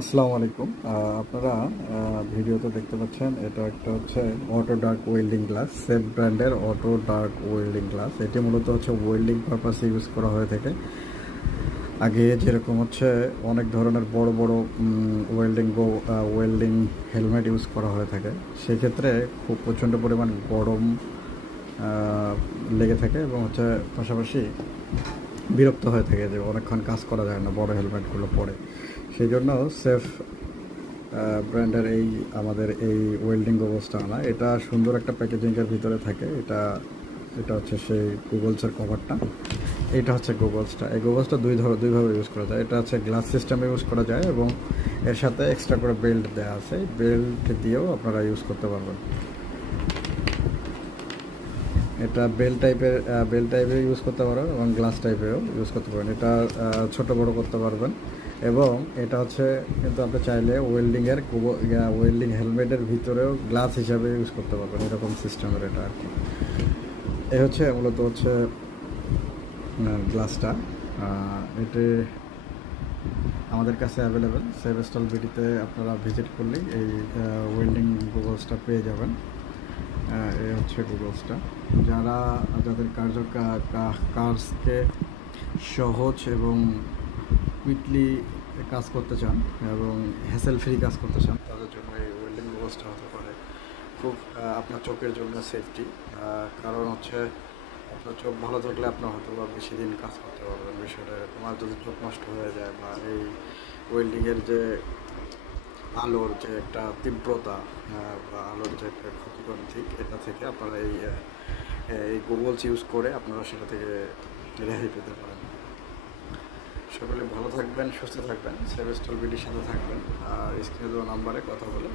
আসসালামু আলাইকুম। আপনারা ভিডিওতে দেখতে পাচ্ছেন এটা একটা হচ্ছে auto dark welding glass, safe ব্র্যান্ডের অটো ডার্ক ওয়েল্ডিং গ্লাস। এটি মূলত হচ্ছে ওয়েল্ডিং পারপাসে ইউজ করা হয়ে থাকে। আগে যেরকম হচ্ছে অনেক ধরনের বড় বড় ওয়েল্ডিং হেলমেট ইউজ করা হয়ে থাকে, সেক্ষেত্রে খুব প্রচণ্ড পরিমাণ গরম লেগে থাকে এবং হচ্ছে পাশাপাশি বিরক্ত হয়ে থাকে যে অনেকক্ষণ কাজ করা যায় না বড় হেলমেটগুলো পরে। সেই জন্য সেফ ব্র্যান্ডের আমাদের এই ওয়েল্ডিং গোগলসটা আনা। এটা সুন্দর একটা প্যাকেজিংয়ের ভিতরে থাকে। এটা হচ্ছে সেই গোগলসের কভারটা। এটা হচ্ছে গোগলসটা। এই গোগলসটা দুইভাবে ইউজ করা যায়। এটা হচ্ছে গ্লাস সিস্টেমে ইউজ করা যায় এবং এর সাথে এক্সট্রা করে বেল্ট দেওয়া আছে। বেল্ট দিয়েও আপনারা ইউজ করতে পারবেন। এটা বেল টাইপের ইউজ করতে পারবেন এবং গ্লাস টাইপেরও ইউজ করতে পারবেন। এটা ছোট বড় করতে পারবেন এবং এটা হচ্ছে কিন্তু আপনি চাইলে ওয়েল্ডিং হেলমেটের ভিতরেও গ্লাস হিসাবে ইউজ করতে পারবেন, এরকম সিস্টেমের এটা আর কি। এই হচ্ছে মূলত হচ্ছে গ্লাসটা। এটি আমাদের কাছে অ্যাভেলেবেল। সেভ স্টল বিডিতে আপনারা ভিজিট করলেই এই ওয়েল্ডিং গোগলসটা পেয়ে যাবেন। এই হচ্ছে গোগলসটা। যাদের কাজকে সহজ এবং কুইকলি কাজ করতে চান এবং হ্যাসেল ফ্রি কাজ করতে চান, তাদের জন্য এই ওয়েল্ডিং গোগলসটা হতে পারে খুব আপনার চোখের জন্য সেফটি। কারণ হচ্ছে আপনার চোখ ভালো থাকলে আপনার হয়তো বা বেশি দিন কাজ করতে পারবেন। বিষয়টা এরকম। আর যদি চোখ নষ্ট হয়ে যায় বা এই ওয়েল্ডিংয়ের যে আলোর যে একটা তীব্রতা বা আলোর যে একটা ক্ষতিকর দিক, এটা থেকে আপনারা এই গোগলস ইউজ করে আপনারা সেটা থেকে রেহাই পেতে পারেন। সকলে ভালো থাকবেন, সুস্থ থাকবেন, সেভ স্টল বিডির সাথে থাকবেন আর স্ক্রিনে দেওয়া নাম্বারে কথা বলে